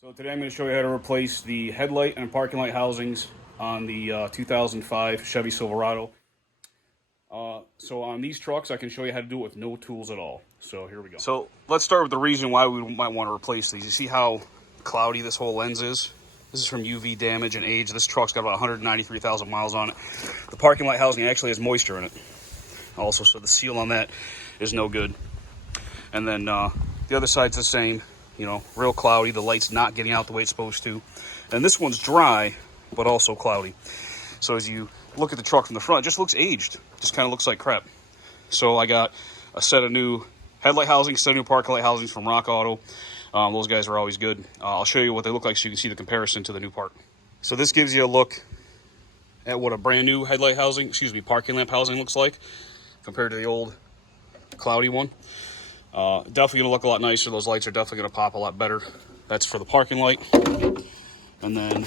So today I'm going to show you how to replace the headlight and parking light housings on the 2005 Chevy Silverado. So on these trucks, I can show you how to do it with no tools at all. So here we go. So let's start with the reason why we might want to replace these. You see how cloudy this whole lens is? This is from UV damage and age. This truck's got about 193,000 miles on it. The parking light housing actually has moisture in it also, so the seal on that is no good. And then the other side's the same. You know, real cloudy. The light's not getting out the way it's supposed to. And this one's dry, but also cloudy. So as you look at the truck from the front, it just looks aged. Just kind of looks like crap. So I got a set of new headlight housings, set of new parking light housings from Rock Auto. Those guys are always good. I'll show you what they look like so you can see the comparison to the new part. So this gives you a look at what a brand new headlight housing, parking lamp housing looks like compared to the old cloudy one. Definitely gonna look a lot nicer. Those lights are definitely gonna pop a lot better. That's for the parking light. And then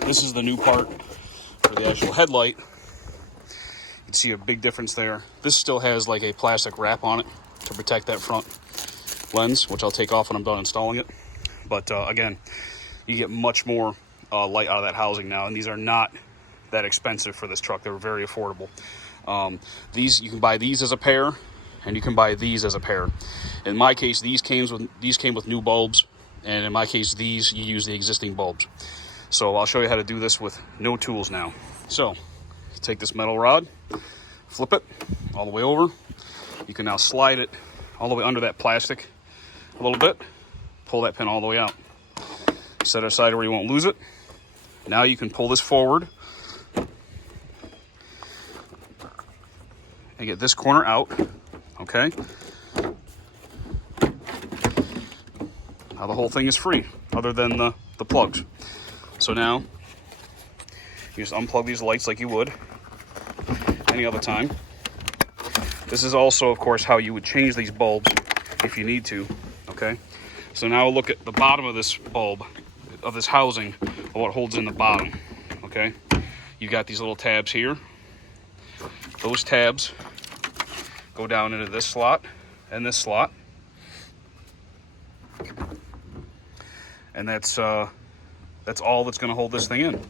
this is the new part for the actual headlight. You can see a big difference there. This still has like a plastic wrap on it to protect that front lens, which I'll take off when I'm done installing it. But again, you get much more light out of that housing now, and these are not that expensive for this truck. They're very affordable. These, you can buy these as a pair, and you can buy these as a pair. In my case, these came with new bulbs, and in my case, these, you use the existing bulbs. So I'll show you how to do this with no tools now. So take this metal rod, flip it all the way over. You can now slide it all the way under that plastic a little bit, pull that pin all the way out. Set it aside where you won't lose it. Now you can pull this forward and get this corner out. Okay. Now the whole thing is free, other than the plugs. So now you just unplug these lights like you would any other time. This is also, of course, how you would change these bulbs if you need to. Okay. So now we'll look at the bottom of this bulb, of this housing, what holds in the bottom. Okay. You got these little tabs here. Those tabs go down into this slot and this slot, and that's all that's going to hold this thing in.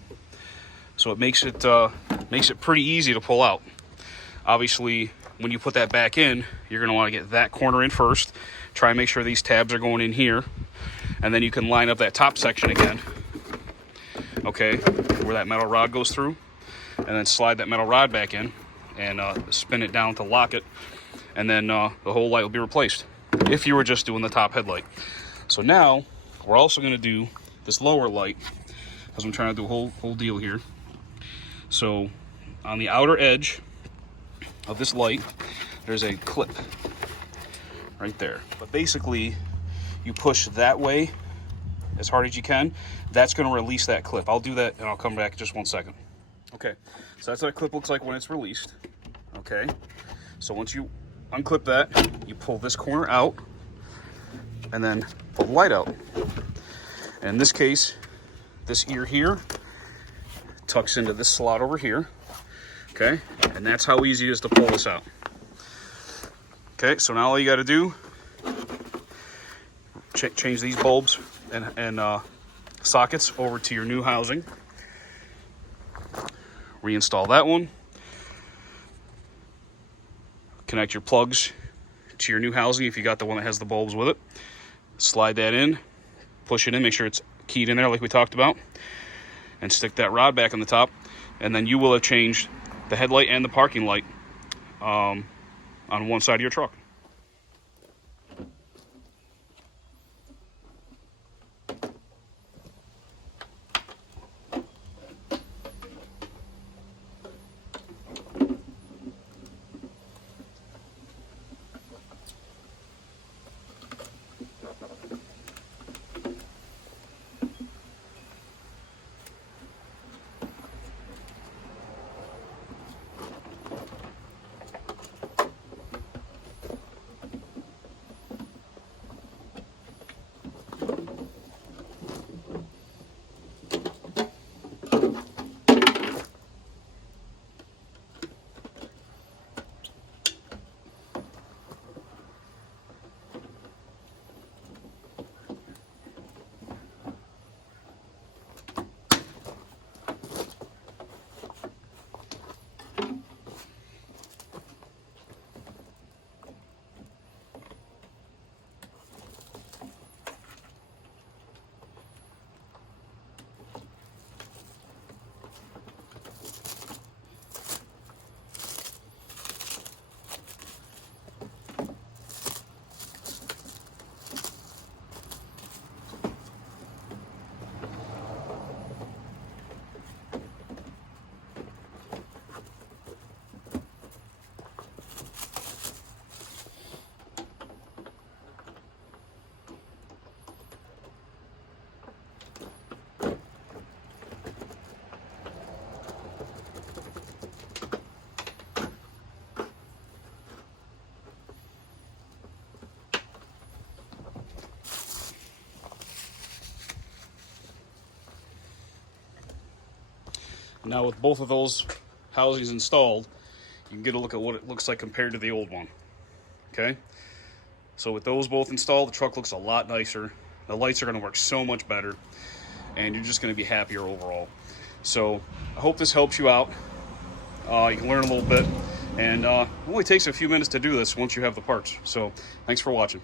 So it makes it pretty easy to pull out. Obviously, when you put that back in, you're going to want to get that corner in first. Try and make sure these tabs are going in here, and then you can line up that top section again. Okay, where that metal rod goes through, and then slide that metal rod back in and spin it down to lock it. And then the whole light will be replaced if you were just doing the top headlight. So now we're also going to do this lower light, because I'm trying to do a whole deal here. So on the outer edge of this light, there's a clip right there. But basically, you push that way as hard as you can. That's going to release that clip. I'll do that and I'll come back in just 1 second. Okay, so that's what a clip looks like when it's released. Okay, so once you unclip that, you pull this corner out and then pull the light out. And in this case, this ear here tucks into this slot over here. Okay, and that's how easy it is to pull this out. Okay, so now all you got to do, change these bulbs and sockets over to your new housing. Reinstall that one. Connect your plugs to your new housing if you got the one that has the bulbs with it. Slide that in, push it in, make sure it's keyed in there like we talked about, and stick that rod back on the top, and then you will have changed the headlight and the parking light on one side of your truck. Now with both of those housings installed, you can get a look at what it looks like compared to the old one. Okay? So with those both installed, the truck looks a lot nicer. The lights are going to work so much better, and you're just going to be happier overall. So I hope this helps you out. You can learn a little bit, and it only takes a few minutes to do this once you have the parts. So thanks for watching.